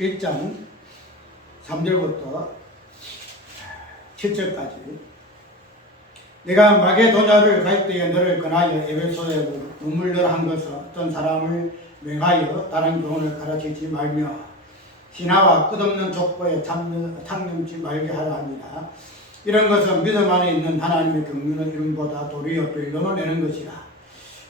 1장 3절부터 7절까지 내가 마게도냐를 갈 때에 너를 권하여 에베소에 머물러 한 것은 어떤 사람을 맹하여 다른 교훈을 가르치지 말며 신하와 끝없는 족보에 탐념치 말게 하라 합니다. 이런 것은 믿음 안에 있는 하나님의 경륜의 이름보다 도리어 별론을 내는 것이라.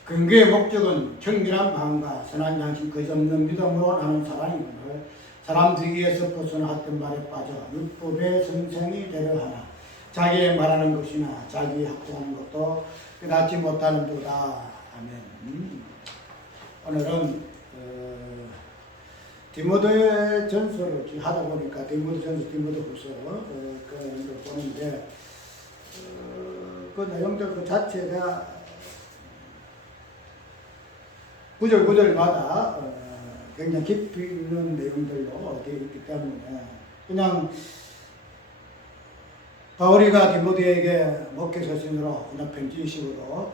근거의 목적은 정결한 마음과 선한 양심 거짓없는 믿음으로 나는 사랑이거늘 사람 되기에서 벗어나왔던 말에 빠져 율법의 선생이 되려 하나 자기의 말하는 것이나 자기 학구하는 것도 깨닫지 못하는 도다. 아멘. 오늘은 디모데 전서를 하다 보니까 디모데 전서, 디모데 후서 그 보는데 그 내용들 그 자체가 구절마다 굉장히 깊이 있는 내용들로 되어 있기 때문에 그냥 바울이가 디모데에게 목회 서신으로 그냥 편지식으로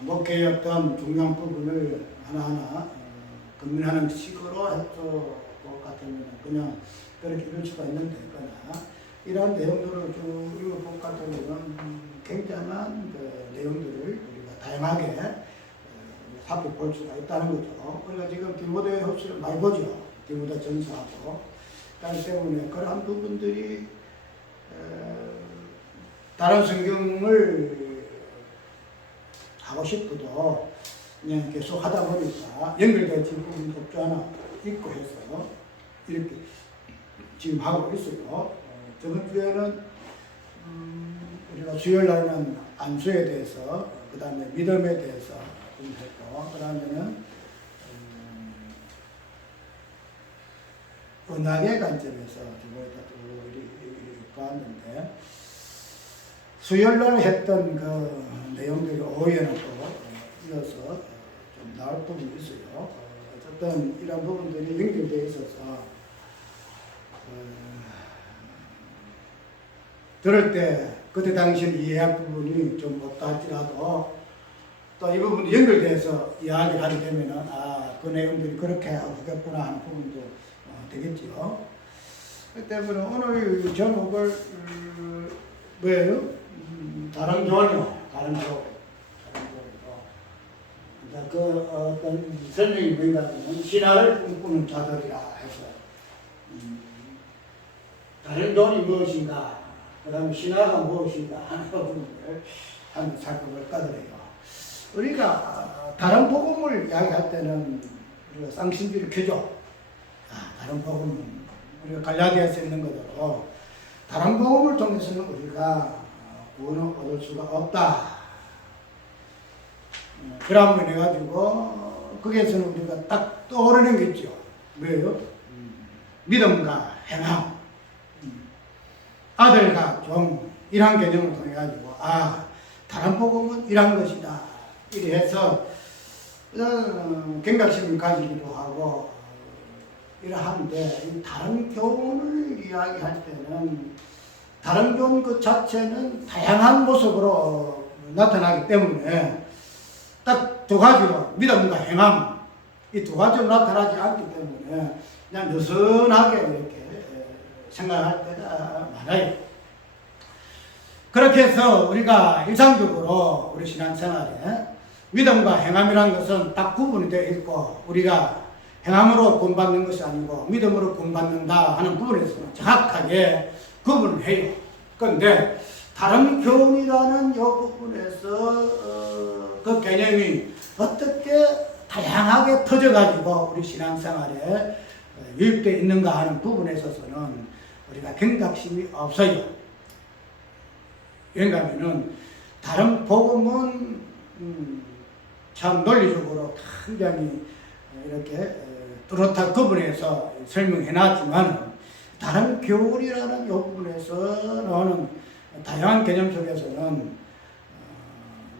목회의 어떤 중요한 부분을 하나하나 건면하는 식으로 했을 것 같으면 그냥 그렇게 읽을 수가 있는데 그러나 이러한 내용들을 쭉 읽어볼 것 같으면 굉장한 그 내용들을 우리가 다양하게 살펴볼 수가 있다는 거죠. 우리가 지금 디모데 후서를 많이 보죠. 디모데 전서하고. 그렇기 때문에 그러한 부분들이 다른 성경을 하고 싶어도 그냥 계속 하다 보니까 연결되어진 부분도 없지 않아 있고 해서 이렇게 지금 하고 있어요. 저번 주에는 우리가 수요일날은 안수에 대해서 그 다음에 믿음에 대해서 좀 했고 그 다음에는 언약의 관점에서 저번에 또 봤는데 수요일날 했던 그 내용들이 오해는 또 이어서 좀 나올 부분이 있어요. 어쨌든 이런 부분들이 연결되어 있어서 들을 때 그때 당시에 이해할 부분이 좀 없다 할지라도 또 이 부분이 연결돼서 이야기를 하게 되면은 그 내용들이 그렇게 하겠구나 하는 부분도 되겠지요. 그 때문에 오늘 제목을 뭐예요? 다른 교훈이요. 다른 교훈. 그 어떤 설명이 뭔가 하면 신화를 꿈꾸는 자들이라 해서 다른 교훈이 무엇인가, 그 다음에 신화가 무엇인가 하는 부분을 한번 살펴볼 거더래요. 우리가 다른 복음을 이야기할 때는 우리가 쌍심비를 켜죠. 다른 복음은 우리가 갈라디아서 있는 것으로 다른 복음을 통해서는 우리가 구원을 얻을 수가 없다. 그러면 해가지고 거기에서는 우리가 딱 떠오르는 게 있죠. 뭐예요? 믿음과 행함, 아들과 종 이런 개념을 통해 가지고 다른 복음은 이런 것이다. 이래 해서 경각심을 가지기도 하고 이러한데 다른 교훈을 이야기할 때는 다른 교훈 그 자체는 다양한 모습으로 나타나기 때문에 딱 두 가지로 믿음과 행함 이 두 가지로 나타나지 않기 때문에 그냥 느슨하게 이렇게 생각할 때가 많아요. 그렇게 해서 우리가 일상적으로 우리 신앙생활에 믿음과 행함이라는 것은 딱 구분이 되어 있고 우리가 행함으로 구원받는 것이 아니고 믿음으로 구원받는다 하는 부분에서는 정확하게 구분을 해요. 그런데 다른 교훈이라는 이 부분에서 그 개념이 어떻게 다양하게 터져가지고 우리 신앙생활에 유입되어 있는가 하는 부분에 있어서는 우리가 경각심이 없어요. 왜냐하면 다른 복음은 참 논리적으로 굉장히 이렇게 뚜렷하게 구분해서 설명해 놨지만 다른 교훈이라는 이 부분에서는 다양한 개념 속에서는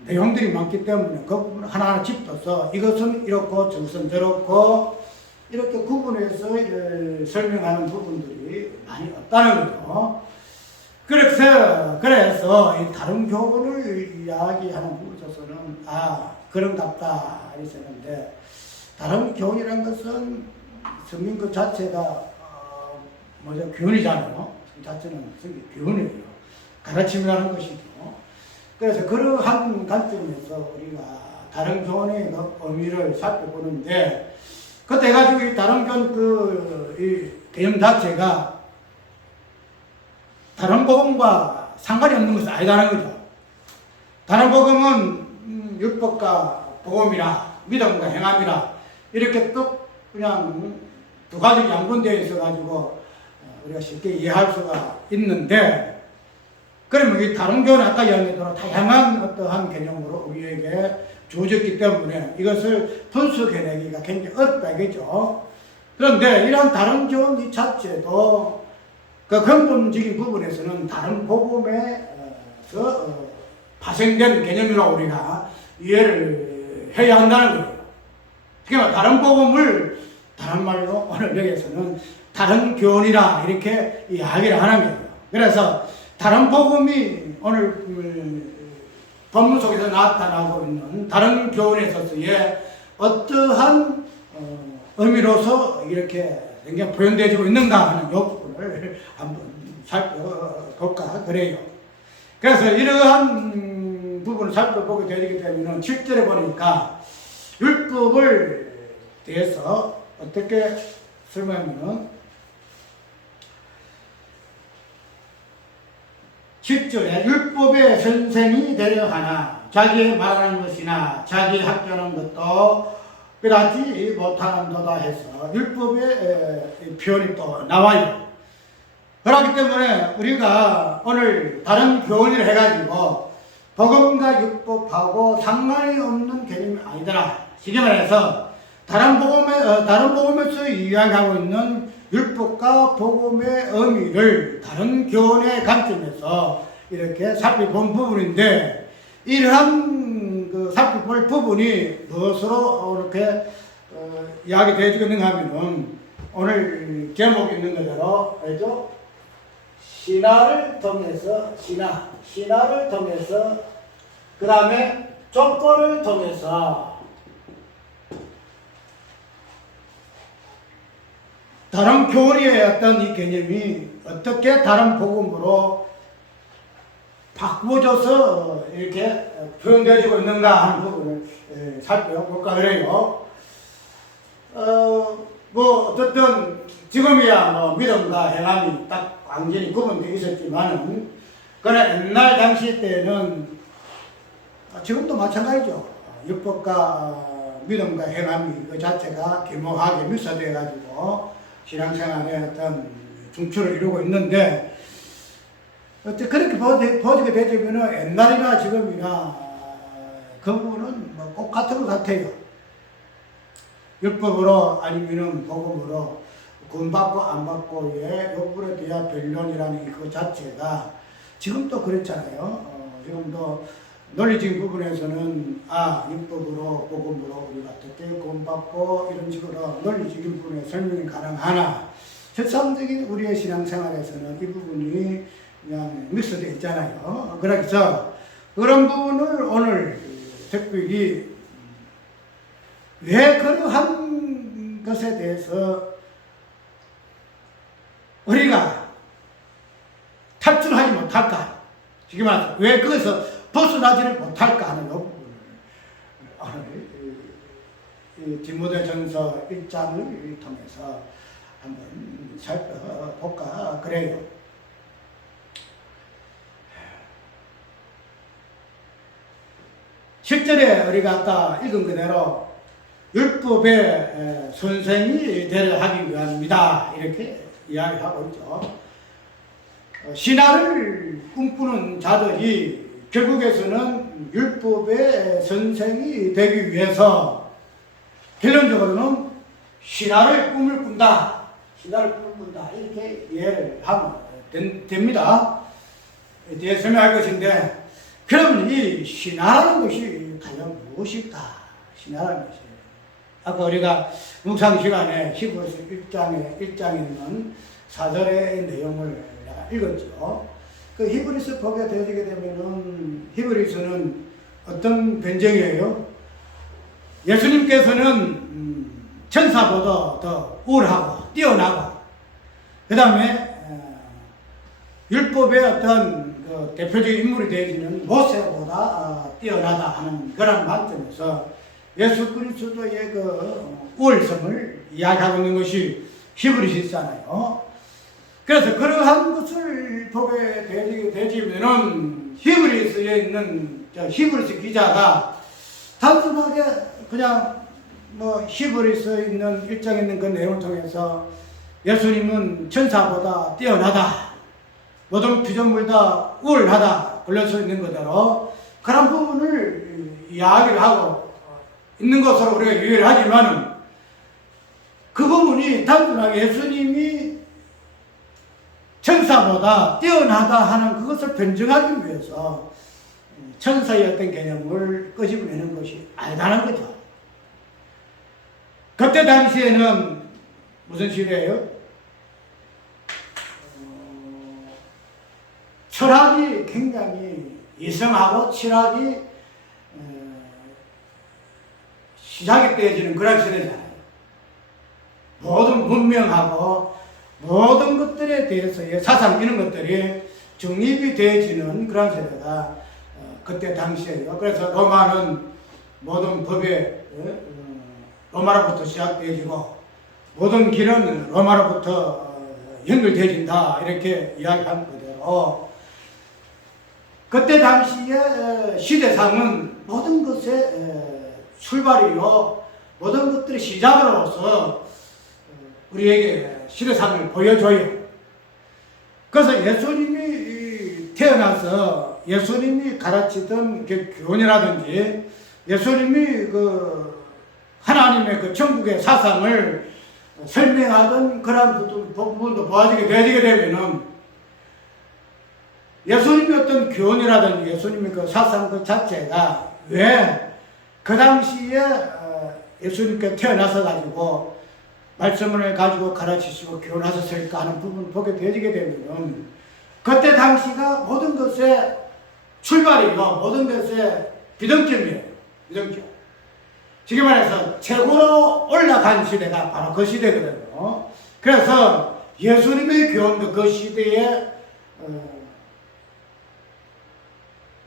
내용들이 많기 때문에 그 부분을 하나하나 짚어서 이것은 이렇고 저것은 저렇고 이렇게 구분해서 설명하는 부분들이 많이 없다는 거죠. 그래서 이 다른 교훈을 이야기하는 부분에 있어서는 그런갑다 이랬었는데 다른 교훈이라는 것은 성경 그 자체가 뭐죠? 교훈이잖아요. 이 자체는 교훈이에요. 가르침이라는 것이죠. 그래서 그러한 관점에서 우리가 다른 교훈의 의미를 살펴보는데, 그때 가지고 이 다른 교훈 이 개념 자체가 다른 복음과 상관이 없는 것은 아니다는 거죠. 다른 복음은 율법과 복음이라 믿음과 행함이라 이렇게 또 그냥 두 가지 양분되어 있어가지고 우리가 쉽게 이해할 수가 있는데, 그러면 이 다른 교훈은 아까 이야기한 대로 다양한 어떠한 개념으로 우리에게 주어졌기 때문에 이것을 분석해내기가 굉장히 어렵다겠죠. 그런데 이런 다른 교훈 이 자체도 그 근본적인 부분에서는 다른 복음에서 파생된 개념이라고 우리가 이해를 해야 한다는 거예요. 그러니까 다른 복음을 다른 말로 오늘 여기에서는 다른 교훈이라 이렇게 이야기를 하는 거예요. 그래서 다른 복음이 오늘 본문 속에서 나타나고 있는 다른 교훈에 있어서의 어떠한 의미로서 이렇게 굉장히 표현되어지고 있는가 하는 이 부분을 한번 살펴볼까 그래요. 그래서 이러한 부분을 살펴보게 되기 때문에 7절에 보니까 율법을 대해서 어떻게 설명하면은 7절에 율법의 선생이 되려 하나 자기 말하는 것이나 자기 학교하는 것도 그다지 못하는도다 해서 율법의 표현이 또 나와요. 그렇기 때문에 우리가 오늘 다른 교훈을 해가지고 복음과 율법하고 상관이 없는 개념이 아니더라. 쉽게 말해서 다른 복음에서 이야기하고 있는 율법과 복음의 의미를 다른 교훈의 관점에서 이렇게 살펴본 부분인데, 이러한 그 살펴볼 부분이 무엇으로 이렇게 이야기되어 주겠는가 하면은 오늘 제목에 있는 그대로 알죠? 신화를 통해서 신화를 통해서 그 다음에 족보를 통해서 다른 교리의 어떤 이 개념이 어떻게 다른 복음으로 바꾸어져서 이렇게 표현되어지고 있는가 하는 부분을 살펴볼까 그래요. 어쨌든 지금이야 믿음과 행함이 딱 완전히 구분되어 있었지만은, 그러나 옛날 당시 때는 지금도 마찬가지죠. 율법과 믿음과 행함이 그 자체가 교묘하게 밀사되어 가지고 신앙생활에 어떤 중추를 이루고 있는데, 그렇게 보지게 되면 옛날이나 지금이나 그 부분은 꼭 같은 것 같아요. 율법으로 아니면은 복음으로 구원받고 안 받고의 이 부분에 대한 변론이라는 그 자체가 지금도 그렇잖아요. 지금도 논리적인 부분에서는 율법으로 복음으로 우리가 어떻게 구원받고 이런 식으로 논리적인 부분에 설명이 가능하나, 실상적인 우리의 신앙생활에서는 이 부분이 그냥 믹스되어 있잖아요. 그래서 그런 부분을 오늘 특별히 왜 그러한 것에 대해서 우리가 탈출하지 못할까? 지금 말해서 왜 거기서 벗어나지를 못할까 하는 부분을 오늘 디모데전서 1장을 통해서 한번 살펴볼까 그래요. 실제로 우리가 아까 읽은 그대로 율법의 선생이 되려 하기 위함이다 이렇게 이야기하고 있죠. 신화를 꿈꾸는 자들이 결국에서는 율법의 선생이 되기 위해서 결론적으로는 신화를 꿈을 꾼다. 신화를 꿈을 꾼다. 이렇게 이해를 하면 됩니다. 뒤에 설명할 것인데, 그러면 이 신화라는 것이 과연 무엇일까? 신화라는 것이. 아까 우리가 묵상 시간에 히브리서 1장에 있는 4절의 내용을 내가 읽었죠. 그 히브리서 보게 되게 되면은 히브리서는 어떤 변정이에요? 예수님께서는 천사보다 더 우월하고 뛰어나고 그 다음에 율법의 어떤 그 대표적인 인물이 되어지는 모세보다 뛰어나다 하는 그런 관점에서 예수 그리스도의 그 우월성을 이야기하고 있는 것이 히브리서잖아요. 그래서 그러한 것을 보게 되지면은 히브리서에 있는 히브리서 기자가 단순하게 그냥 뭐 히브리서에 있는 1장에 있는 그 내용을 통해서 예수님은 천사보다 뛰어나다, 모든 피조물다 우월하다 걸려서 있는 그대로 그런 부분을 이야기를 하고 있는 것으로 우리가 이해를 하지만은 그 부분이 단순하게 예수님이 천사보다 뛰어나다 하는 그것을 변증하기 위해서 천사의 어떤 개념을 끄집어내는 것이 아니다는 거죠. 그때 당시에는 무슨 시대예요? 철학이 굉장히 이성하고 철학이 시작이 되어지는 그런 시대잖아요. 모든 문명하고 모든 것들에 대해서의 사상 이런 것들이 정립이 되어지는 그런 세대가 그때 당시에요. 그래서 로마는 모든 법에 로마로부터 시작되어지고 모든 길은 로마로부터 연결되어진다 이렇게 이야기한 그대로 그때 당시의 시대상은 모든 것의 출발이요 모든 것들의 시작으로서 우리에게 시대상을 보여줘요. 그래서 예수님이 태어나서 예수님이 가르치던 그 교훈이라든지 예수님이 그 하나님의 그 천국의 사상을 설명하던 그런 부분도 보아지게 되면은 예수님의 어떤 교훈이라든지 예수님의 그 사상 그 자체가 왜 그 당시에 예수님께 태어나서 가지고 말씀을 가지고 가르치시고 교훈하셨을까 하는 부분을 보게 되게 되면은 그때 당시가 모든 것의 출발이고 모든 것의 비등점이에요. 비등점. 지금 말해서 최고로 올라간 시대가 바로 그 시대거든요. 그래서 예수님의 교훈도 그 시대에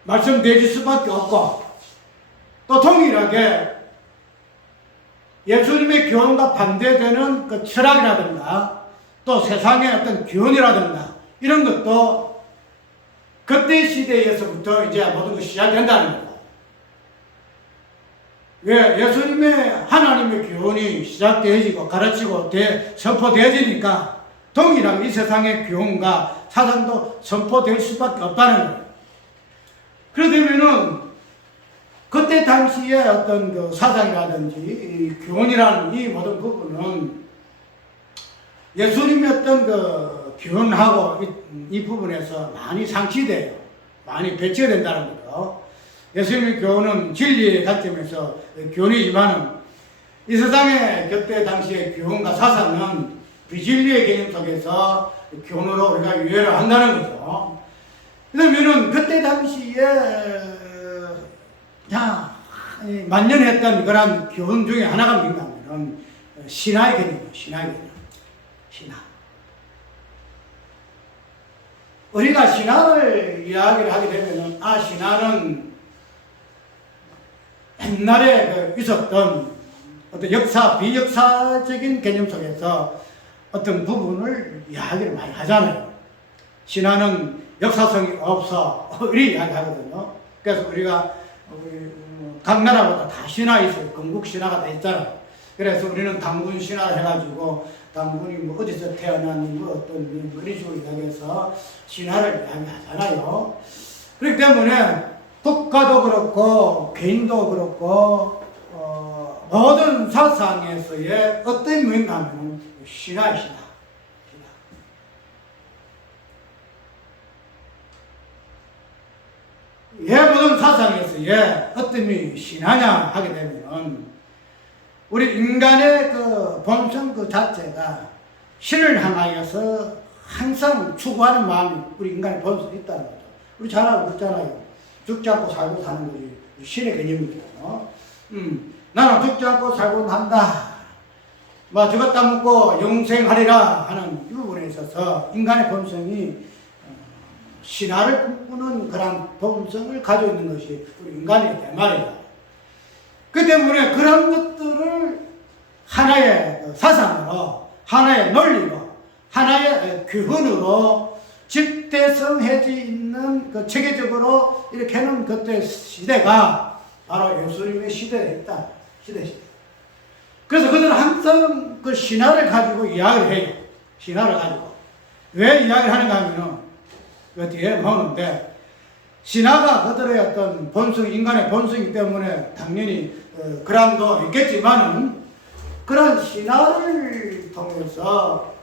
말씀되질 수밖에 없고 또 동일하게 예수님의 교훈과 반대되는 그 철학이라든가 또 세상의 어떤 교훈이라든가 이런 것도 그때 시대에서부터 이제 모든 것이 시작된다는 거예요. 왜? 예수님의 하나님의 교훈이 시작되어지고 가르치고 선포되어지니까 동일하게 이 세상의 교훈과 사상도 선포될 수밖에 없다는 거예요. 그러되면은 그때 당시에 어떤 그 사상이라든지 이 교훈이라는 이 모든 부분은 예수님의 어떤 그 교훈하고 이 부분에서 많이 상치돼요. 많이 배치된다는 거죠. 예수님의 교훈은 진리의 관점에서 교훈이지만은 이 세상의 그때 당시의 교훈과 사상은 비진리의 개념 속에서 교훈으로 우리가 이해를 한다는 거죠. 그러면은 그때 당시에 만연했던 그런 교훈 중에 하나가 뭔가하면은 신화의 개념이에요. 신화의 개념. 신화. 우리가 신화를 이야기를 하게 되면은 신화는 옛날에 있었던 어떤 비역사적인 개념 속에서 어떤 부분을 이야기를 많이 하잖아요. 신화는 역사성이 없어. 이렇게 이야기하거든요. 그래서 우리가 각 나라보다 다 신화 있어요. 건국 신화가 다 있잖아요. 그래서 우리는 당군 신화를 해가지고 당군이 뭐 어디서 태어난 뭐 어떤 그런 식으로 이야기해서 신화를 이야기하잖아요. 그렇기 때문에 국가도 그렇고 개인도 그렇고 모든 사상에서의 어떤 의미가 하면 신화의 신화. 왜 모든 사상에서의 어떤 신화냐 하게 되면 우리 인간의 그 본성 그 자체가 신을 향하여서 항상 추구하는 마음이 우리 인간의 본성이 있다는 거죠. 우리 잘 알고 있잖아요. 죽지 않고 살고 사는 것이 신의 개념이거든요. 나는 죽지 않고 살고 한다. 뭐 죽었다 묻고 영생하리라 하는 이 부분에 있어서 있어서 인간의 본성이 신화를 꿈꾸는 그런 본성을 가지고 있는 것이 우리 인간이기 말이다. 그 때문에 그런 것들을 하나의 사상으로, 하나의 논리로, 하나의 교훈으로 집대성해져 있는 그 체계적으로 이렇게 하는 그때 시대가 바로 예수님의 시대에 있다. 시대. 그래서 그들은 항상 그 신화를 가지고 이야기를 해요. 신화를 가지고. 왜 이야기를 하는가 하면은, 그 뒤에 나오는데, 신화가 그들의 어떤 본성, 인간의 본성이기 때문에 당연히 그런 거 있겠지만은, 그런 신화를 통해서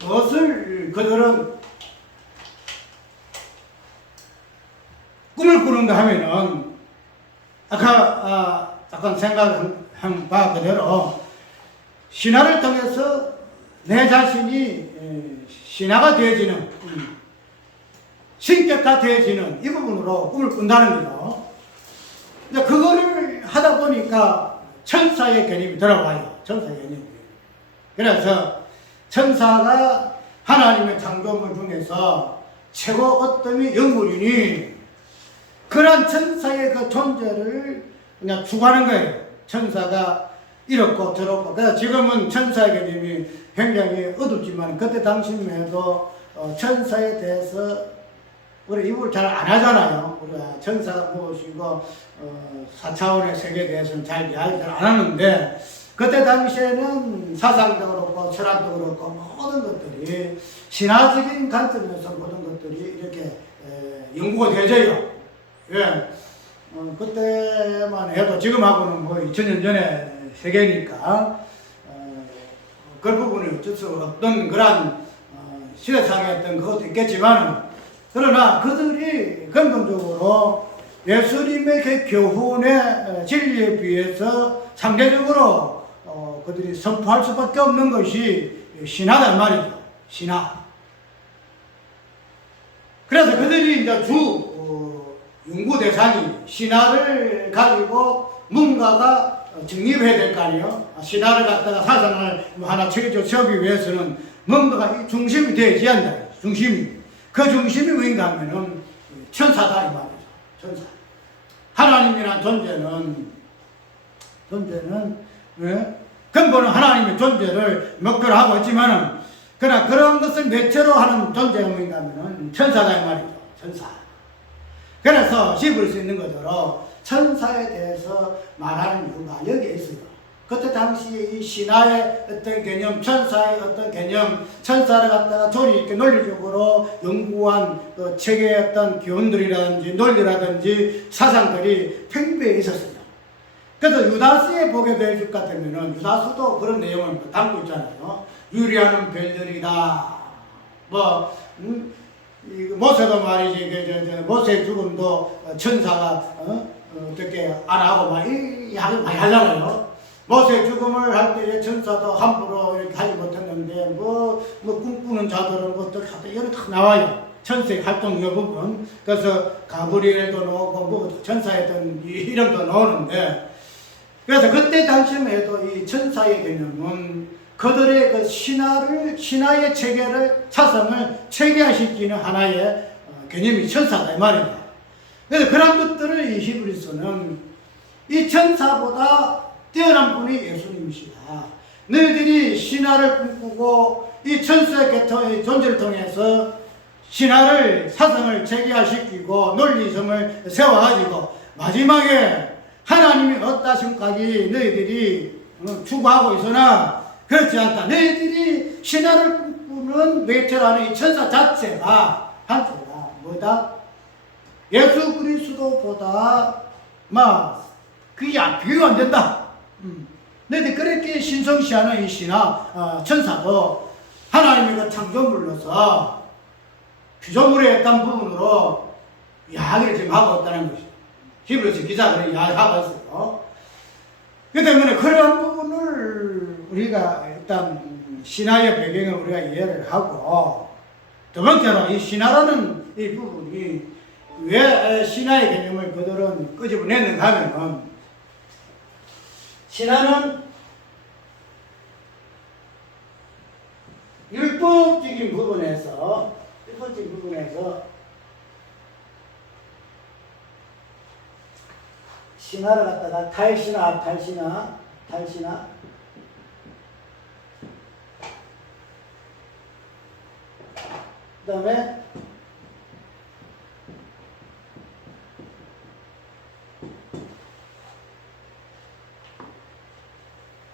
무엇을 그들은 꿈을 꾸는가 하면은, 아까 약간 생각한 바 그대로 신화를 통해서 내 자신이 신화가 되어지는, 신격화 되어지는 이 부분으로 꿈을 꾼다는 거죠. 근데 그거를 하다 보니까 천사의 개념이 들어와요. 천사의 개념이. 그래서 천사가 하나님의 창조물 중에서 최고 어떤 영물이니 그런 천사의 그 존재를 그냥 추구하는 거예요. 천사가 이렇고 저렇고. 그래서 지금은 천사의 개념이 굉장히 어둡지만 그때 당시만 해도 천사에 대해서 우리 이걸 잘 안 하잖아요. 우리가 천사가 무엇이고 4차원의 세계에 대해서는 잘 이야기 잘 안 하는데 그때 당시에는 사상도 그렇고 철학도 그렇고 모든 것들이 신화적인 관점에서 모든 것들이 이렇게 연구가 되어져요. 예. 그때만 해도 지금하고는 뭐 2000년 전에 세계니까 그 부분이 어쩔 수 없던 그런 시대상의 어떤 그것도 있겠지만 그러나 그들이 근본적으로 예수님의 그 교훈의 진리에 비해서 상대적으로 그들이 선포할 수밖에 없는 것이 신화단 말이죠. 신화. 그래서 그들이 이제 연구 대상이 신화를 가지고 뭔가가 정립해야 될 거 아니에요. 신화를 갖다가 사상을 하나 체계적으로 세우기 위해서는 뭔가가 이 중심이 되어야지 한다. 중심이. 그 중심이 뭔가 하면은 천사다 이 말이죠. 천사. 하나님이란 존재는 근본은 하나님의 존재를 목표로 하고 있지만은 그러나 그런 것을 매체로 하는 존재가 뭔가 하면은 천사다 이 말이죠. 천사. 그래서 씹을 수 있는 것으로 천사에 대해서 말하는 이유가 여기에 있어요. 그때 당시에 이 신화의 어떤 개념, 천사의 어떤 개념, 천사를 갖다가 조리 있게 논리적으로 연구한 그 책의 어떤 교훈들이라든지 논리라든지 사상들이 팽배해 있었어요. 그래서 유다서에 보게 될 것 같으면은 유다서도 그런 내용을 담고 있잖아요. 유리하는 별들이다. 모세도 말이지, 모세의 죽음도 천사가 어떻게 안 하고 많이 하잖아요. 모세의 죽음을 할 때에 천사도 함부로 이렇게 하지 못했는데, 꿈꾸는 자들은 어떻게 하다, 이런 다 나와요. 천사의 활동 이 부분. 그래서 가브리엘도 나오고, 천사의 어떤 이름도 나오는데, 그래서 그때 당시만 해도 이 천사의 개념은 그들의 그 신화의 체계를, 사상을 체계화시키는 하나의 개념이 천사다, 이 말입니다. 그래서 그런 것들을 이 히브리서는 이 천사보다 뛰어난 분이 예수님이시다. 너희들이 신화를 꿈꾸고 이 천사의 존재를 통해서 신화를, 사상을 체계화시키고 논리성을 세워가지고 마지막에 하나님이 어떠신까지 너희들이 추구하고 있으나 그렇지 않다. 너희들이 신화를 꿈꾸는 매체라는 이 천사 자체가 한체가 뭐다? 예수 그리스도보다 그게 비교가 안 된다. 너희들 그렇게 신성시하는 이 신화 천사도 하나님의 그 창조물로서 피조물의 어떤 부분으로 이야기를 지금 하고 있다는 것이죠. 히브리서 기자들이 이야기하고 있어요. 그 때문에 그런 부분을 우리가 일단 신화의 배경을 우리가 이해를 하고, 두 번째로 이 신화라는 이 부분이 왜 신화의 개념을 그들은 끄집어냈는가 하면은, 신화는 율법적인 부분에서 신화를 갖다가 탈신화 그 다음에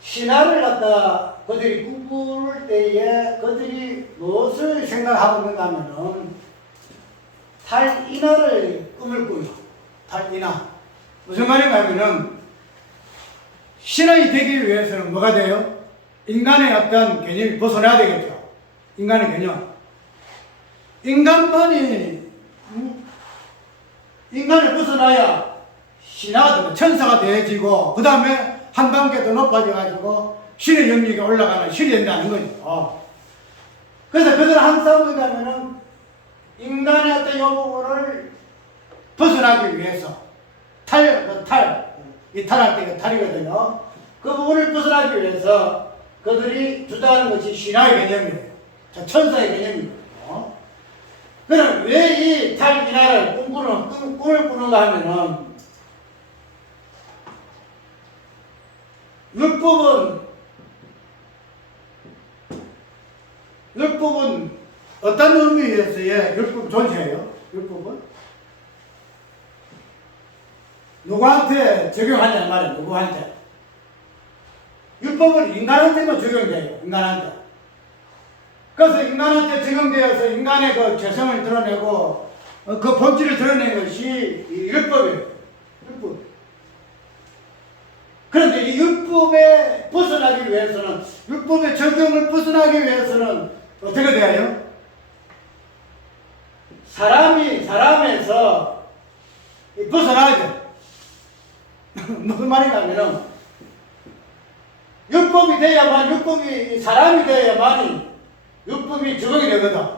신화를 갖다가 그들이 꿈꿀 때에 그들이 무엇을 생각하고 있는가 하면은 탈인화를 꿈을 꾸요. 탈인화. 무슨 말인가 하면은 신앙이 되기 위해서는 뭐가 돼요? 인간의 어떤 개념이 벗어나야 되겠죠. 인간의 개념. 인간만이 인간을 벗어나야 신화가 되고 천사가 되어지고 그 다음에 한 단계 더 높아져가지고 신의 영역에 올라가는 신이 된다는 거죠. 그래서 그들은 항상 뭐냐면은 인간의 어떤 이 부분을 벗어나기 위해서 이탈할 때가 탈이거든요. 그 부분을 벗어나기 위해서 그들이 주장하는 것이 신화의 개념이에요. 천사의 개념이거든요. 그럼 왜 이 탈인화를 꿈을 꾸는가 하면은 율법은 어떤 의미에서의 율법 존재예요? 율법은 누구한테 적용하냐는 말이에요. 누구한테? 율법은 인간한테만 적용돼요. 인간한테. 그래서 인간한테 적용되어서 인간의 그 죄성을 드러내고 그 본질을 드러낸 것이 이 율법이에요. 율법. 그런데 이 율법에 벗어나기 위해서는, 율법의 적용을 벗어나기 위해서는 어떻게 돼요? 사람에서 벗어나야 돼. 무슨 말인가 하면은, 율법이 돼야만, 사람이 돼야만 율법이 적용이 되거든.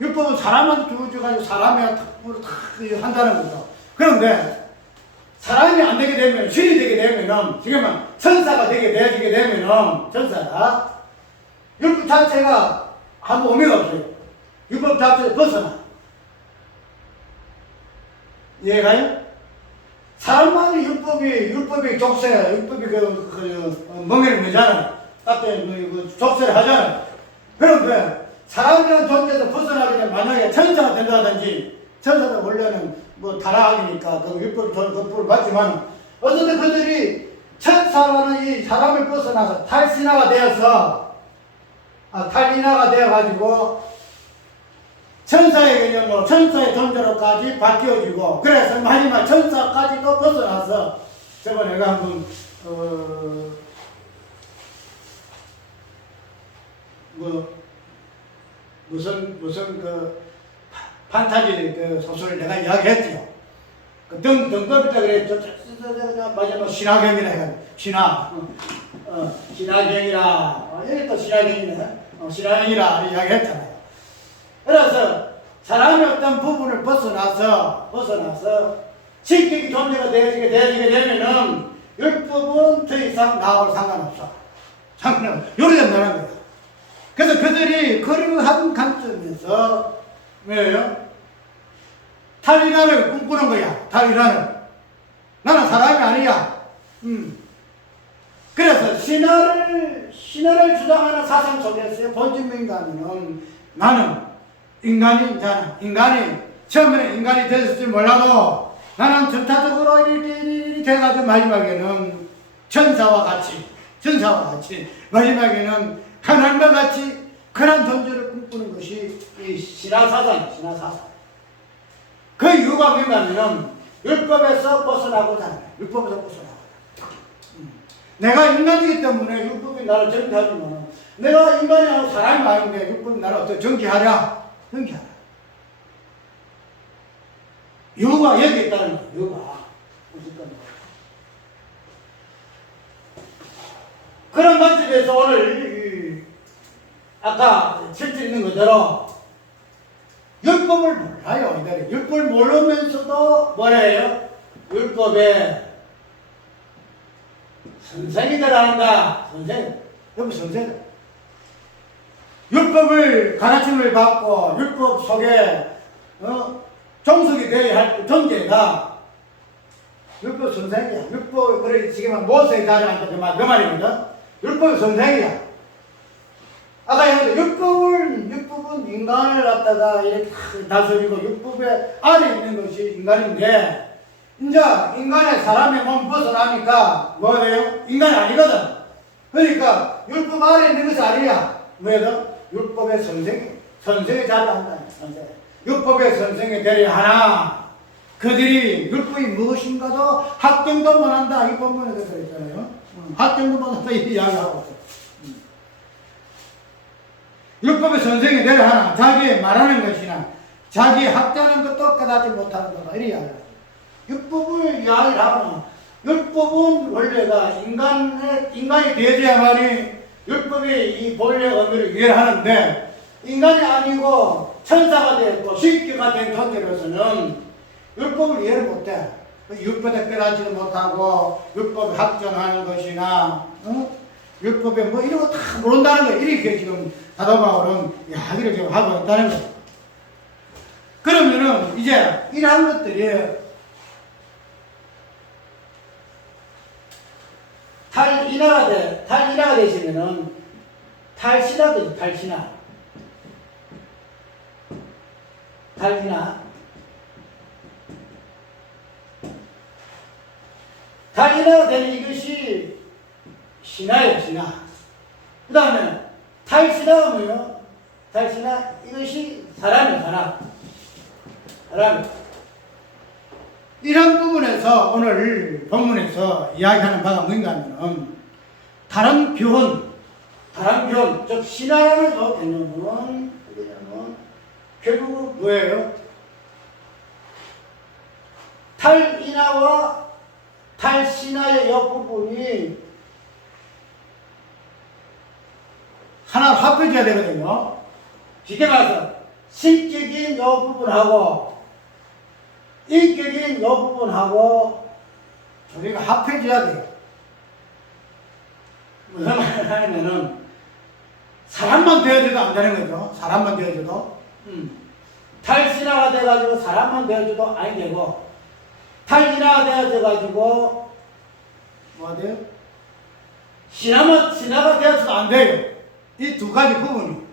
율법은 사람한테 주어져가지고 사람이 한다는 거죠. 그런데, 사람이 안 되게 되면, 신이 되게 되면은, 지금은 천사가 되어지게 되면은, 천사가, 율법 자체가 아무 의미가 없어요. 율법 자체에서 벗어나. 이해가요? 사람만이 율법이 족쇄, 율법이 멍에를 매잖아요. 딱히 족쇄를 하잖아요. 그런데, 사람이라는 존재에서 벗어나게 되면, 만약에 천사가 된다든지, 천사도 원래는 타락이니까 그 율법을 받지만 어쨌든 그들이 천사라는 이 사람을 벗어나서 탈신화가 되어서 탈인화가 되어가지고 천사의 개념으로 천사의 존재로까지 바뀌어지고 그래서 마지막 천사까지도 벗어나서 저번에 내가 한번 무슨 판타지 소설을 내가 이야기했죠. 등급이다 그랬죠. 마지막 신화경이라 해가지고 신화경이라 여기 또 신화경이네. 신화경이라 이야기했잖아요. 그래서 사람의 어떤 부분을 벗어나서 지식적인 존재가 되어지게 되면은 율법은 더 이상 나하고 상관없어. 요리 된다는 거예요. 그래서 그들이 그러한 관점에서 왜요? 탈인화를 꿈꾸는 거야. 탈인화를. 나는 사람이 아니야. 그래서 신화를 주장하는 사상 속에서의 본질인가는 나는 인간이 처음에는 인간이 됐을지 몰라도 나는 전타적으로 이렇게 돼가지고 마지막에는 천사와 같이 마지막에는 하나님과 같이 그런 존재를 꿈꾸는 것이 이 신화사상. 그 이유가 뭐냐면 율법에서 벗어나고자 하는 거예요. 내가 인간이기 때문에 율법이 나를 정지하지만 내가 인간이 아니고 사람이 아닌데 율법이 나를 어떻게 정지하랴? 이유가 여기 있다는 거예요. 이유가. 그런 관점에서 오늘 아까 실제 있는 그대로 율법을 몰라요. 이들이 율법을 모르면서도 뭐래요? 율법에 선생이들 한다. 여러분 선생. 율법을 가르침을 받고 율법 속에 종속이 되어야 할 존재가 율법 선생이야. 율법, 그래, 지금 모세의 자녀한테 그 말이거든. 율법의 선생이야. 아까 얘기했는데, 율법은 인간을 갖다가 이렇게 다스리고, 율법의 아래 있는 것이 인간인데, 이제 인간의 사람의 몸 벗어나니까, 뭐가 돼요? 인간이 아니거든. 그러니까, 율법 아래 있는 것이 아니야. 뭐예요? 율법의 선생의 자리에 한다. 선생. 율법의 선생이 되려 하나, 그들이 율법이 무엇인가도 학정도 못한다. 이 본문에 그래서 있잖아요. 학정도 못한다. 이 이야기하고 있어. 율법의 선생이 되려 하나, 자기 말하는 것이나, 자기 학자는 것도 깨닫지 못하는 거다. 이리 이야기하죠. 율법을 이야기를 하면, 율법은 원래가 인간이 되어야만이 율법의 이 본래 의미를 이해하는데, 인간이 아니고 천사가 되었고 신격가 된 존재로서는 율법을 이해를 못해. 율법에 깨닫지도 못하고 율법을 학정하는 것이나 율법에 뭐 이런 거 다 모른다는 거예요. 이렇게 지금 사도 바울은 이야기를 지금 하고 있다는 거예요. 그러면은 이제 이러한 것들이 탈인하가 되시면은 탈신하거든요. 탈인하가 되는 이것이 신하예요, 신하. 그 다음에 탈신하가 뭐예요? 탈신하, 이것이 사람이에요, 사람. 이런 부분에서 오늘 본문에서 이야기하는 바가 뭔가 하면은 다른 교훈, 즉 신하라는 개념은 결국은 뭐예요? 탈인하와 탈신하의 옆부분이 하나로 합해져야 되거든요. 쉽게 말해서 신격인 옆부분하고 인격인 옆부분하고 우리가 합해져야 돼요. 무슨 말을 하냐면은 사람만 되어줘도 안 되는 거죠. 사람만 되어줘도. 탈신하가 돼가지고 사람만 되어줘도 아니 되고, 탈인하가 되어져가지고 뭐가 돼요? 신하가 되어서도 안 돼요. 이 두 가지 부분이.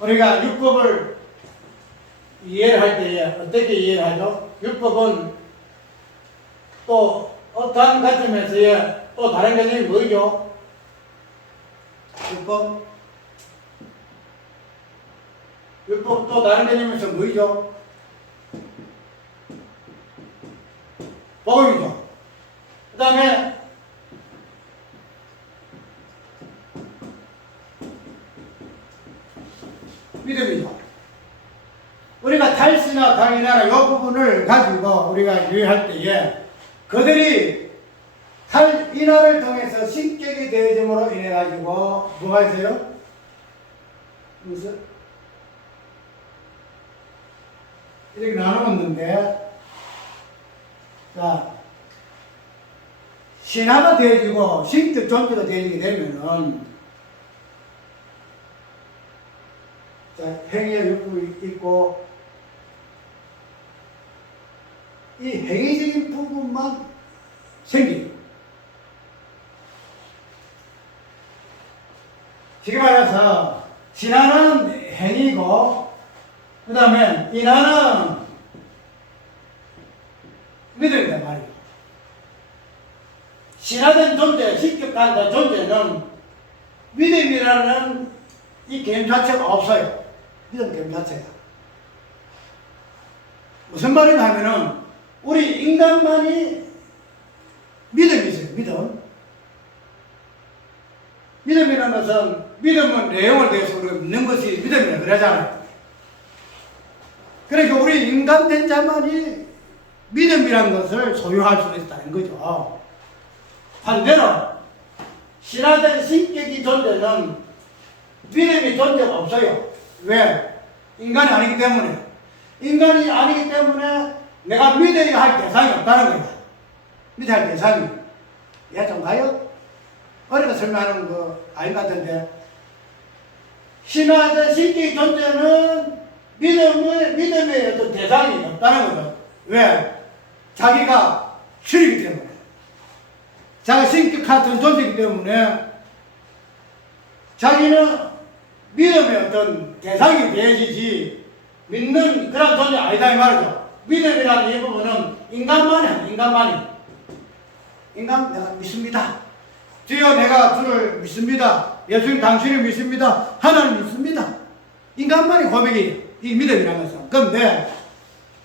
우리가 율법을 이해를 할 때 어떻게 이해를 하죠? 율법은 또 어떠한 관점에서의 또 다른 개념이 뭐죠? 율법 또 다른 개념에서 뭐죠? 복음이죠. 그 다음에 믿음이죠. 우리가 탈신하, 탈인하나 이 부분을 가지고 우리가 이해할 때에 그들이 탈인하를 통해서 신격이 되어짐으로 인해 가지고 뭐가 있어요? 무슨 이렇게 나누었는데, 자, 신하가 되어지고 신격 존재가 되어지게 되면은, 자, 행위의 욕구가 있고, 이 행위적인 부분만 생겨요. 지금 말해서 신하는 행위고, 그 다음에 인하는 믿음이란 말이에요. 신하된 존재, 신격한 존재는 믿음이라는 이 개념 자체가 없어요. 믿음 개념 자체가. 무슨 말이냐 하면은 우리 인간만이 믿음이 있어요. 믿음이라는 것은 믿음은 내용을 대해서 우리가 믿는 것이 믿음이라 그러잖아요. 그러니까 우리 인간된 자만이 믿음이라는 것을 소유할 수 있다는 거죠. 반대로 신하된 신격이 존재는 믿음이 존재가 없어요. 왜? 인간이 아니기 때문에. 인간이 아니기 때문에 내가 믿어야 할 대상이 없다는 거야. 믿어야 할 대상이. 이해 좀 가요? 우리가 설명하는 거 아닌 것 같은데, 신화의 신격의 존재는 믿음의 어떤 대상이 없다는 거죠. 왜? 자기가 신이기 때문에. 자기가 신격 같은 존재이기 때문에 자기는 믿음의 어떤 대상이 되어지지 믿는 그런 존재 아니다 이 말이죠. 믿음이라는 이 부분은 인간만이. 인간 내가 믿습니다. 주여 내가 주를 믿습니다. 예수님 당신을 믿습니다. 하나님 믿습니다. 인간만이 고백이에요. 이 믿음이라는 것은. 그런데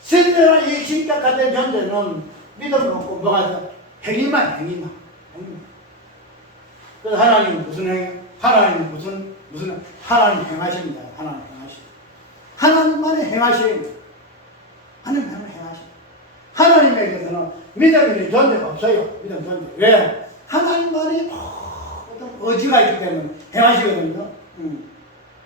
신이라는 이 신격 같은 존재는 믿음을 없고 뭐가 있어? 행위만. 그래서 하나님은 무슨 행위? 하나님은 무슨 하나님 행하십니다. 하나님 행하십니다. 하나님만이 행하십니다. 하나님만이 행하십니다. 하나님에게서는 믿음이 존재가 없어요. 믿음 존재. 왜? 하나님만이 어떤 의지가 있기 때문에 행하시거든요.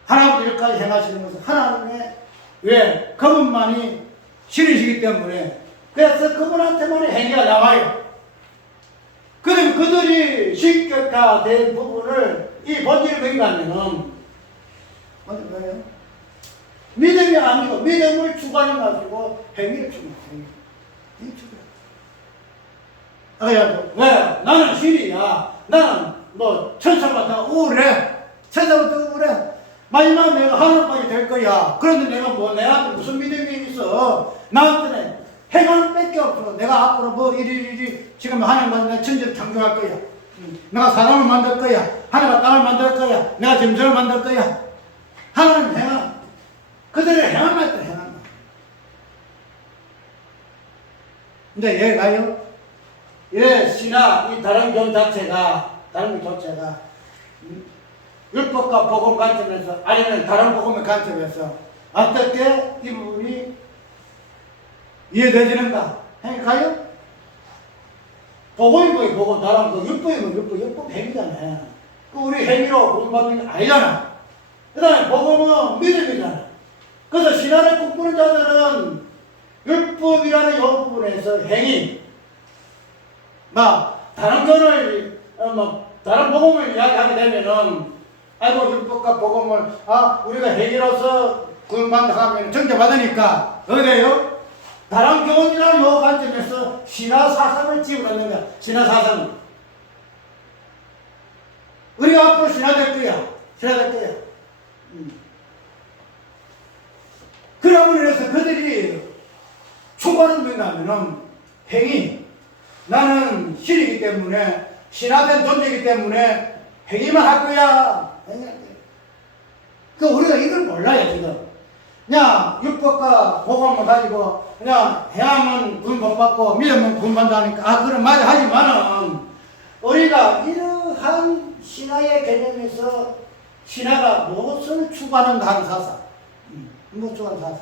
하나님도 여기까지 행하시는 것은 하나님의 왜? 그분만이 신이시기 때문에 그래서 그분한테만이 행위가 나와요. 그럼 그들이 신격화된 부분을 이 본질을 뭐냐면은 뭐예요? 믿음이 아니고 믿음을 주관해가지고 행위를 주는 거예요. 왜? 나는 신이야. 나는 뭐 천사보다 우울해. 천사보다 우울해. 마지막 내가 하늘까지 될 거야. 그런데 내가 내한테 무슨 믿음이 있어? 나한테는 행하는 밖에 없어. 내가 앞으로 뭐 이리 지금 하나님과 내가 천지를 창조할 거야. 내가 사람을 만들 거야. 하나님과 땅을 만들 거야. 내가 짐승을 만들 거야. 하나님 행하. 그들의 행한 말대로 행한다. 근데 얘가요. 예, 신화 이 다른 교 자체가 율법과 복음 관점에서 아니면 다른 복음의 관점에서 어떻게 이 부분이 이해되지는가? 행가요? 복음이 뭐예요? 복음 다른 거 율법이면 율법 행위잖아요. 그 우리 행위로 구원받는 게 아니잖아. 그 다음에 복음은 믿음이잖아. 그래서 신화를 꿈꾸는 자들은 율법이라는 이 부분에서 행위, 다른 거를 다른 복음을 이야기하게 되면은 아이고 율법과 복음을 우리가 행위로서 구원받는다 하면 정죄받으니까 어디에요? 다른 교훈이라는 요 관점에서 신화 사상을 집어넣는 거야. 신화 사상을. 우리가 앞으로 신화될 거야. 그러므로 인해서 그들이 초반은 뭐냐면은 행위. 나는 신이기 때문에 신화된 존재이기 때문에 행위만 할 거야. 그 우리가 이걸 몰라요 지금. 그냥 율법과 복음을 가지고 그냥 행하면 구원 못 받고 믿으면 구원 받는다니까 그럼 맞아 하지만은 우리가 이러한 신화의 개념에서 신화가 무엇을 추구하는가 하는 사상. 무엇을 추구하는 사상.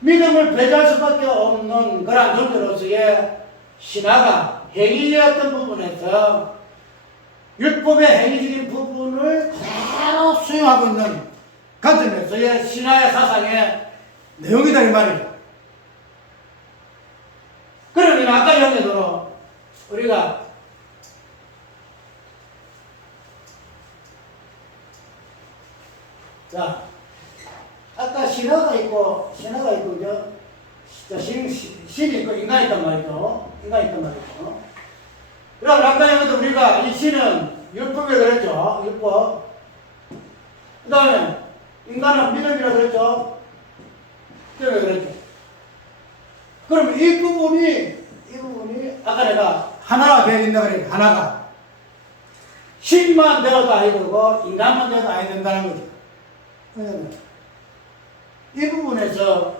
믿음을 배제할 수밖에 없는 그런 존재로서의 신화가 행위의 어떤 부분에서 율법의 행위적인 부분을 그대로 수용하고 있는 관점에서의 신화의 사상의 내용이다 이 말이죠. 그러니 아까 얘기대로 우리가 자 아까 신화가 있고 신이 있고 인간이 있단 말이죠. 그럼 아까 얘기도 우리가 이 신은 율법에 그랬죠. 율법. 그 다음에 인간은 믿음이라 그랬죠. 때문에 그랬죠. 그럼 이 부분이 아까 내가 하나가 되어 있다 그랬죠. 하나가. 신만 되어도 아니고 인간만 되어도 아니 된다는 거죠. 이 부분에서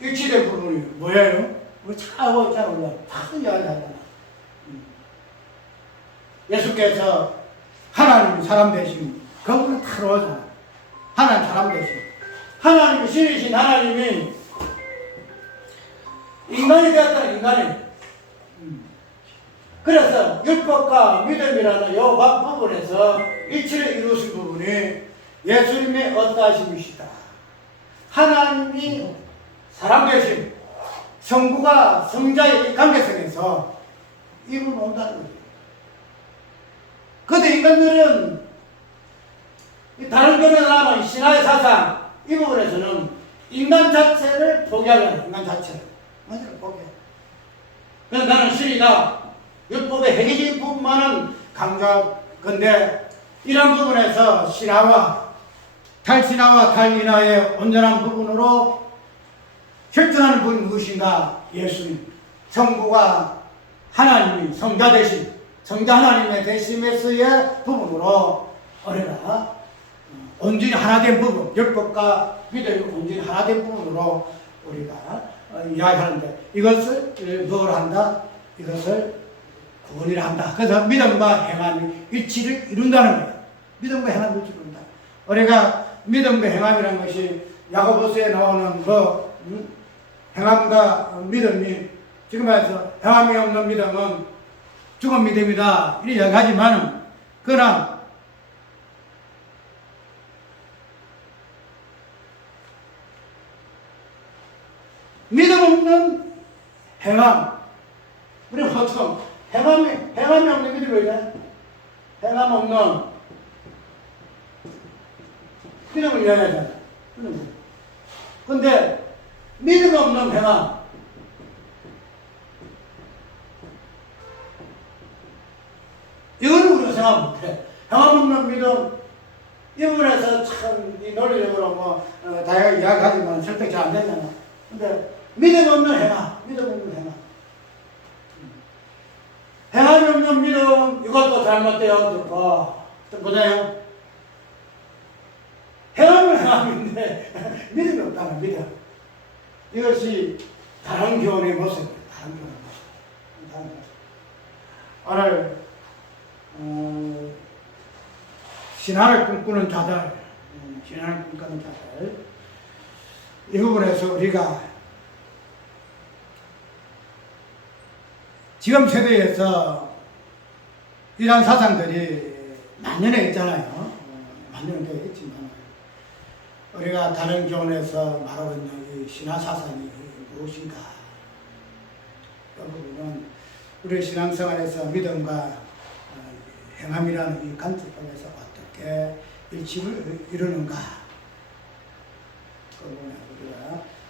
일치된 부분이 뭐예요? 우리 차하고 다 이야기하잖아. 예수께서 하나님이 사람 되신 그분은 다 그러잖아. 하나님 사람 되신. 하나님이 신이신 하나님이 인간이 되었다 인간이. 그래서 율법과 믿음이라는 이 부분에서 일치를 이루신 부분이 예수님의 어떠하심이시다. 하나님이 사람 되신 성부가 성자의 이 관계성에서 입을 모은다는 거죠. 그런데 인간들은 다른 교회나 신화의 사상 이 부분에서는 인간 자체를 포기하려는 인간 자체를 완전히 포기해. 그래서 나는 신이다. 율법의 회개적인 부분만은 강조할 건데 이런 부분에서 신화와 탈신화와 탈인화의 온전한 부분으로 결정하는 부분이 무엇인가? 예수님, 성부가 하나님이 성자 대신, 성자 하나님의 대심에서의 부분으로 우리가 온전히 하나된 부분, 율법과 믿음이 온전히 하나된 부분으로 우리가 이야기하는데 이것을 뭘 한다? 이것을 구원이라 한다. 그래서 믿음과 행함이 일치를 이룬다는 거예요. 믿음과 행함이 일치를 이룬다. 우리가 믿음과 행함이라는 것이 야고보서에 나오는 행함과 믿음이 지금 말해서 행함이 없는 믿음은 죽은 믿음이다. 이렇게 이야기하지만 그러나 믿음 없는 행함. 우리 보통 행함이 없는 믿음이 왜 행함 없는 믿음을 이야기하잖아. 근데 믿음 없는 행함. 이거는 우리가 생각 못해. 행함 없는 믿음. 이 부분에서 참 이 논리적으로 다양하게 이야기하지만 설득 잘 안 되잖아. 근데 믿음 없는 행함. 믿음 없는 행함. 행함이 없는 믿음, 이것도 잘못되어 보세요. 행함은 행함인데 믿음이 없다는 믿음. 이것이 다른 교훈의 모습이에요. 다른 교훈의 모습. 오늘 신화를 꿈꾸는 자들, 이 부분에서 우리가 지금 세대에서 이런 사상들이 만연해 있잖아요. 만연해 있지만 우리가 다른 교훈에서 말하고 있는 이 신화 사상이 무엇인가? 그 부분은 우리 신앙생활에서 믿음과 행함이라는 이 관점에서 어떻게 일치를 이루는가? 그 부분에 우리가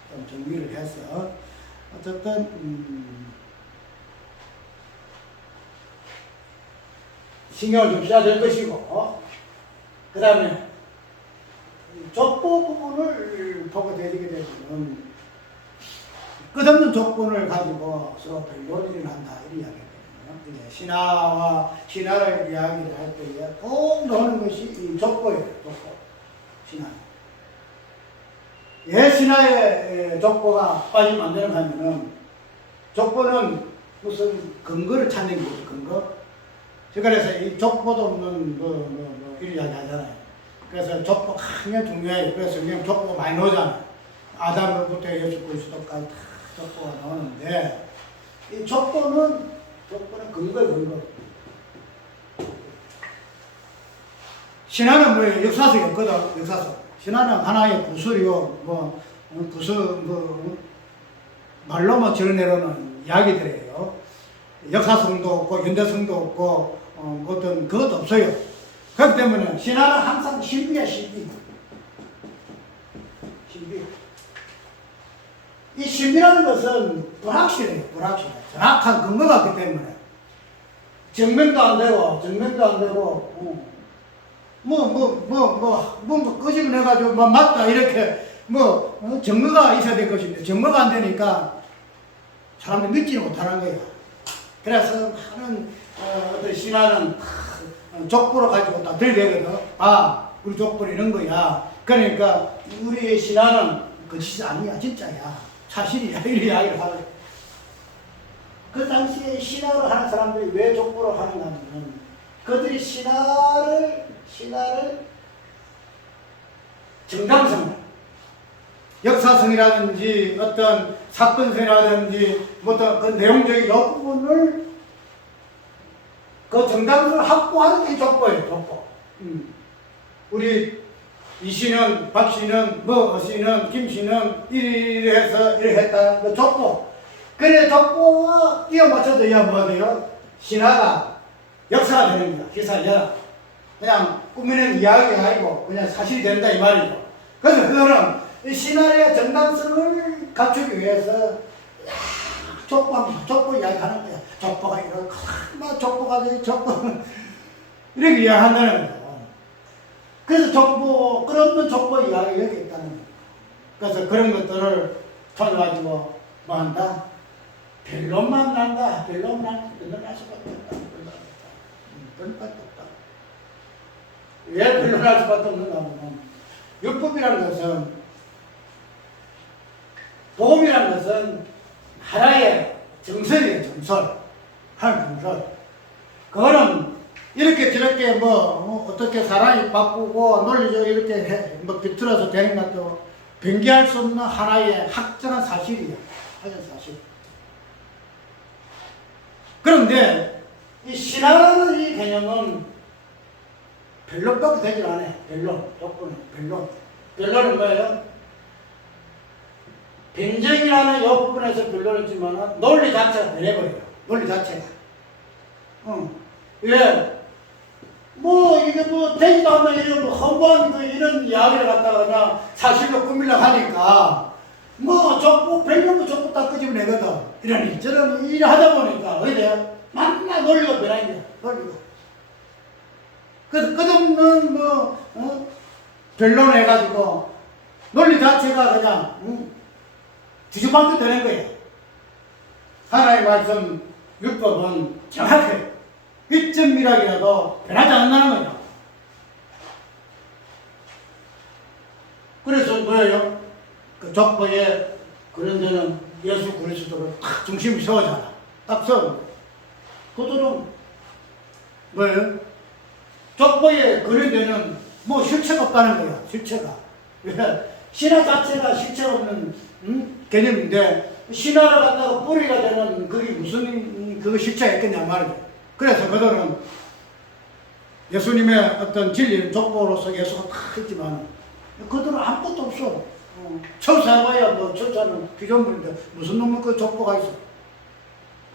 좀 정리를 해서 어쨌든 신경을 좀 써야 될 것이고, 그 다음에 족보 부분을 보게 되게 되면 끝없는 족본을 가지고 서로 변론을 한다 이런 이야기거든요. 신화를 이야기를 할 때에 꼭 나오는 것이 이 족보예요. 족보. 신화. 왜 신화의 족보가 빠지면 안 되는 하면은 족보는 무슨 근거를 찾는 거죠. 근거. 그래서 이 족보도 없는 이런 이야기 하잖아요. 그래서 족보 굉장히 중요해요. 그래서 그냥 족보 많이 나오잖아요. 아담으로부터 예수 그리스도까지 다 족보가 나오는데 이 족보는 근거예요. 근거. 신화는 뭐예요? 역사서였거든. 역사서. 신화는 하나의 구술이요. 말로 전해내려는 이야기들이에요. 역사성도 없고 현대성도 없고 어떤 그것도 없어요. 그렇기 때문에 신화는 항상 신비야. 신비. 이 신비라는 것은 불확실해요. 정확한 근거가 없기 때문에 증명도 안 되고 끄집어내가지고 맞다 이렇게 증거가 있어야 될 것인데 증거가 안 되니까 사람들이 믿지는 못하는 거예요. 그래서 많은 어떤 신화는 족보로 가지고 다 들대거든. 우리 족보는 이런 거야. 그러니까 우리의 신화는 거짓이 아니야, 진짜야, 사실이야, 이런 이야기를 하거든. 그 당시에 신화를 하는 사람들이 왜 족보로 하는가 하면 그들이 신화를 정당성, 역사성이라든지 어떤 사건성이라든지 어떤 그 내용적인 부분을 그 정당성을 확보하는 게 족보예요. 족보. 우리 이씨는, 박씨는, 어씨는, 김씨는 이래 해서 이래 했다. 그 족보. 그래 족보와 끼어 맞춰져야 뭐가 돼요? 신화가 역사가 되는 거야. 기사야. 그냥 꾸미는 이야기가 아니고 그냥 사실이 된다 이 말이죠. 그래서 그거는 이 신화의 정당성을 갖추기 위해서 족보 이야기하는 거야. 족보가 이렇게 막 족보가 이렇게 이야기한다는 거예요. 그래서 족보 끝없는 족보 이야기 여기 있다는 거예요. 그래서 그런 것들을 통해가지고 뭐 한다? 변론만 난다. 변론만 변론할 수밖에 없다. 변론할 수밖에 없다. 왜 변론할 수밖에 없는가 하면 율법이라는 것은 복음이라는 것은 하나의 정설이에요. 정설. 하나의 정설. 그거는 이렇게 저렇게 어떻게 사람이 바꾸고 논리적으로 이렇게 비틀어서 되는 것도 변기할 수 없는 하나의 확정한 사실이에요. 확정한 사실. 그런데 이 신화라는 이 개념은 변론밖에 되질 않아요. 변론. 조건은 변론. 변론은 뭐예요? 변정이라는 요 부분에서 변론을 했지만 논리 자체가 변해버려요. 논리 자체가. 왜? 이게 되지도 않는 이런 허무한 이런 이야기를 갖다가 그냥 사실로 꾸밀려고 하니까 변론도 전부 다 끄집어내거든. 이런 일을 하다 보니까 어떻게 돼요? 만나 논리가 변하는 거야. 논리가. 그래서 끝없는 변론을 해가지고 논리 자체가 그냥 뒤집어져 되는 거예요. 하나의 말씀 율법은 정확해. 1.1이라도 변하지 않는다는 거예요. 그래서 뭐예요? 그 족보에 그런 데는 예수 그리스도를 딱 중심이 세우잖아. 딱 세우는 거예요. 그들은 뭐예요? 족보에 그런 데는 실체가 없다는 거야. 실체가. 신화 자체가 실체가 없는 개념인데 신화를 갖다가 뿌리가 되는 그게 무슨 그 실체가 있겠냐 말이죠. 그래서 그들은 예수님의 어떤 진리는 족보로서 예수가 다 있지만 그들은 아무것도 없어. 철사해봐야 철사는 피조물인데 무슨 놈의 그 족보가 있어.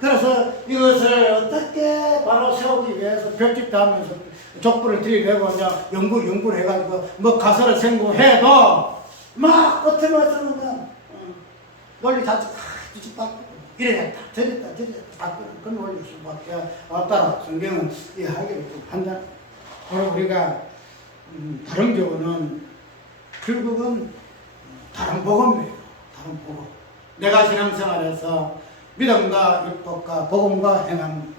그래서 이것을 어떻게 바로 세우기 위해서 별짓도 하면서 족보를 들이대고 이제 연구를 해가지고 가설을 생고해도 막 끝에 와서는 그냥 논리 자체 다 뒤집어갖고 이래야겠다 저랬다 바꾸는 그런 논리일 수밖에 없다라고 성경은 이해하기를 한다. 바로 우리가 다른 교훈은 결국은 다른 복음이에요. 다른 복음. 내가 신앙생활에서 믿음과 율법과 복음과 행함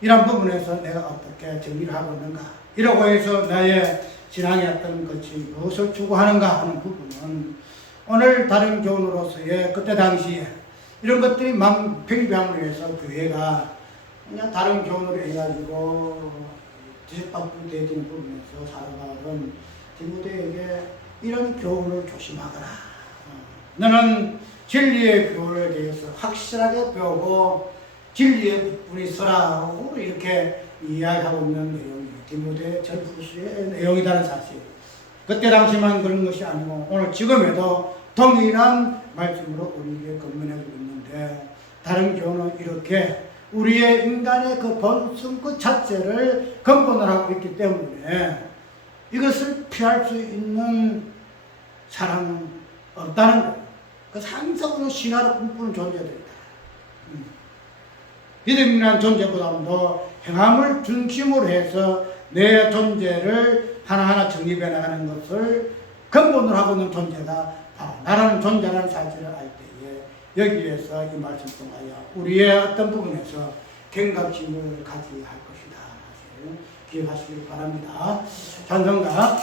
이런 부분에서 내가 어떻게 정리를 하고 있는가 이러고 해서 나의 신앙의 어떤 것이 무엇을 추구하는가 하는 부분은 오늘 다른 교훈으로서의 그때 당시에 이런 것들이 평비함을 위해서 교회가 그냥 다른 교훈으로 해가지고 뒤집박부 되어지는 부분에서 살아가는 디모데에게 이런 교훈을 조심하거라. 너는 진리의 교훈에 대해서 확실하게 배우고 진리의 부분이 서라고 이렇게 이야기하고 있는 내용이 디모데 전후서의 내용이라는 사실. 그때 당시만 그런 것이 아니고 오늘 지금에도 동일한 말씀으로 우리에게 건면해주고 있는데 다른 교훈은 이렇게 우리의 인간의 그 본성 그 자체를 근본을 하고 있기 때문에 이것을 피할 수 있는 사람은 없다는 거예요. 그래서 항상 신화로 꿈꾸는 존재들이다. 믿음이라는 존재보다도 행함을 중심으로 해서 내 존재를 하나하나 정립해 나가는 것을 근본으로 하고 있는 존재가 바로 나라는 존재라는 사실을 알 때에 여기에서 이 말씀 통하여 우리의 어떤 부분에서 경각심을 가져야 할 것이다. 사실 기억하시길 바랍니다. 찬송가